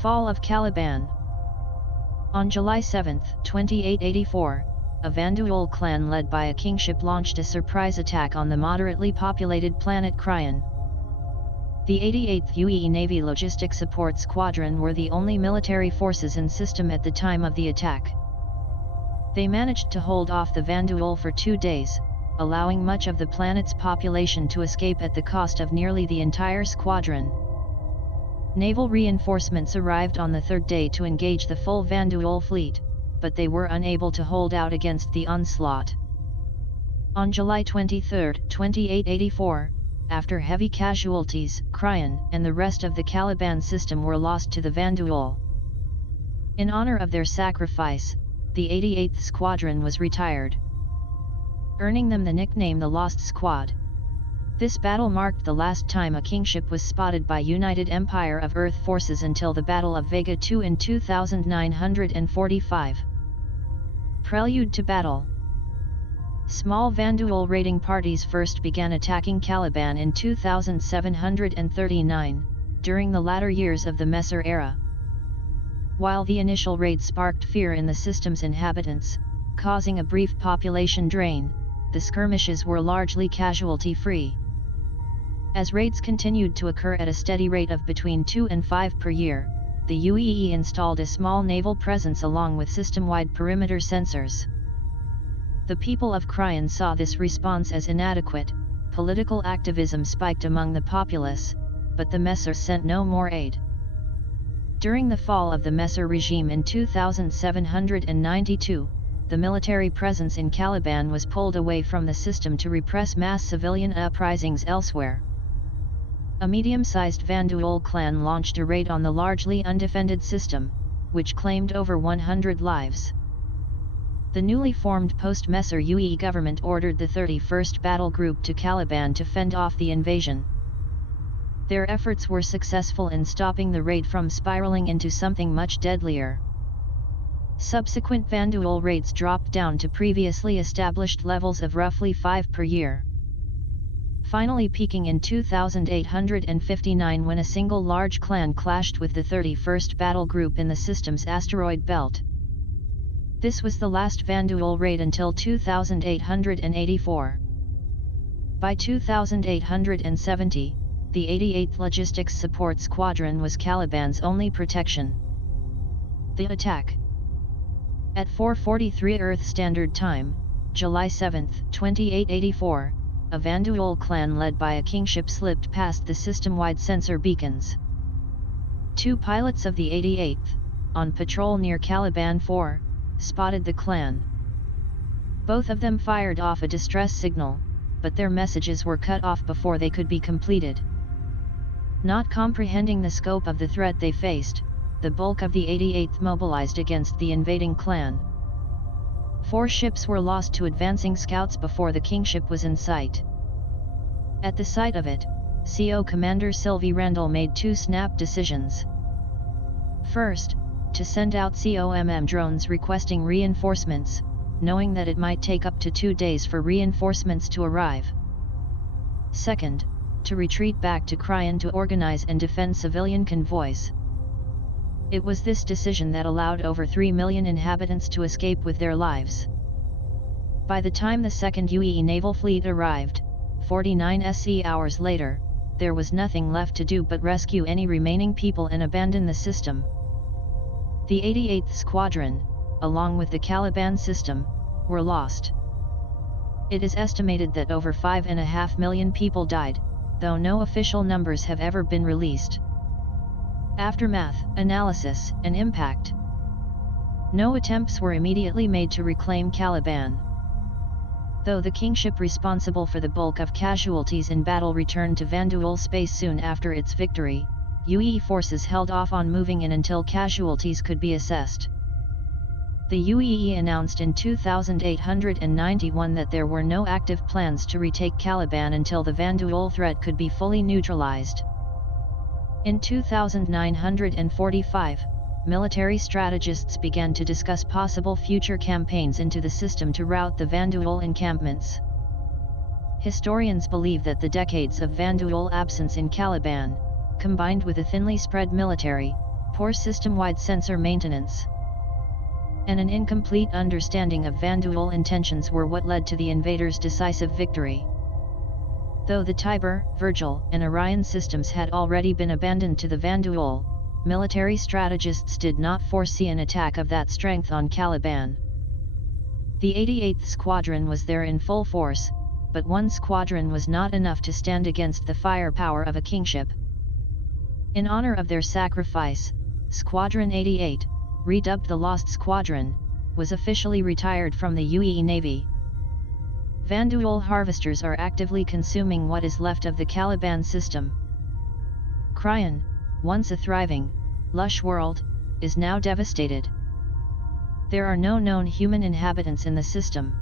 Fall of Caliban. On July 7, 2884, a Vanduul clan led by a kingship launched a surprise attack on the moderately populated planet Cryon. The 88th UE Navy Logistic Support Squadron were the only military forces in system at the time of the attack. They managed to hold off the Vanduul for 2 days, allowing much of the planet's population to escape at the cost of nearly the entire squadron. Naval reinforcements arrived on the third day to engage the full Vanduul fleet, but they were unable to hold out against the onslaught. On July 23, 2884, after heavy casualties, Cryon and the rest of the Caliban system were lost to the Vanduul. In honor of their sacrifice, the 88th Squadron was retired, earning them the nickname the Lost Squad. This battle marked the last time a kingship was spotted by United Empire of Earth forces until the Battle of Vega II in 2945. Prelude to battle. Small Vanduul raiding parties first began attacking Caliban in 2739, during the latter years of the Messer era. While the initial raid sparked fear in the system's inhabitants, causing a brief population drain, the skirmishes were largely casualty-free. As raids continued to occur at a steady rate of between 2 and 5 per year, the UEE installed a small naval presence along with system-wide perimeter sensors. The people of Cryon saw this response as inadequate. Political activism spiked among the populace, but the Messer sent no more aid. During the fall of the Messer regime in 2792, the military presence in Caliban was pulled away from the system to repress mass civilian uprisings elsewhere. A medium-sized Vanduul clan launched a raid on the largely undefended system, which claimed over 100 lives. The newly formed post-Messer UE government ordered the 31st Battle Group to Caliban to fend off the invasion. Their efforts were successful in stopping the raid from spiraling into something much deadlier. Subsequent Vanduul raids dropped down to previously established levels of roughly 5 per year, finally peaking in 2859 when a single large clan clashed with the 31st Battle Group in the system's asteroid belt. This was the last Vanduul raid until 2884. By 2870, the 88th Logistics Support Squadron was Caliban's only protection. The attack. At 4:43 Earth Standard Time, July 7, 2884, a Vanduul clan led by a kingship slipped past the system-wide sensor beacons. 2 pilots of the 88th, on patrol near Caliban 4, spotted the clan. Both of them fired off a distress signal, but their messages were cut off before they could be completed. Not comprehending the scope of the threat they faced, the bulk of the 88th mobilized against the invading clan. 4 ships were lost to advancing scouts before the kingship was in sight. At the sight of it, CO Commander Sylvie Randall made 2 snap decisions. First, to send out COMM drones requesting reinforcements, knowing that it might take up to 2 days for reinforcements to arrive. Second, to retreat back to Cryon to organize and defend civilian convoys. It was this decision that allowed over 3 million inhabitants to escape with their lives. By the time the 2nd UE naval fleet arrived, 49 SE hours later, there was nothing left to do but rescue any remaining people and abandon the system. The 88th Squadron, along with the Caliban system, were lost. It is estimated that over 5.5 million people died, though no official numbers have ever been released. Aftermath, analysis, and impact. No attempts were immediately made to reclaim Caliban. Though the kingship responsible for the bulk of casualties in battle returned to Vanduul space soon after its victory, UE forces held off on moving in until casualties could be assessed. The UEE announced in 2891 that there were no active plans to retake Caliban until the Vanduul threat could be fully neutralized. In 2945, military strategists began to discuss possible future campaigns into the system to rout the Vanduul encampments. Historians believe that the decades of Vanduul absence in Caliban, combined with a thinly spread military, poor system-wide sensor maintenance, and an incomplete understanding of Vanduul intentions were what led to the invaders' decisive victory. Though the Tiber, Virgil, and Orion systems had already been abandoned to the Vanduul, military strategists did not foresee an attack of that strength on Caliban. The 88th Squadron was there in full force, but one squadron was not enough to stand against the firepower of a kingship. In honor of their sacrifice, Squadron 88, redubbed the Lost Squadron, was officially retired from the UAE Navy. Vanduul harvesters are actively consuming what is left of the Caliban system. Cryon, once a thriving, lush world, is now devastated. There are no known human inhabitants in the system.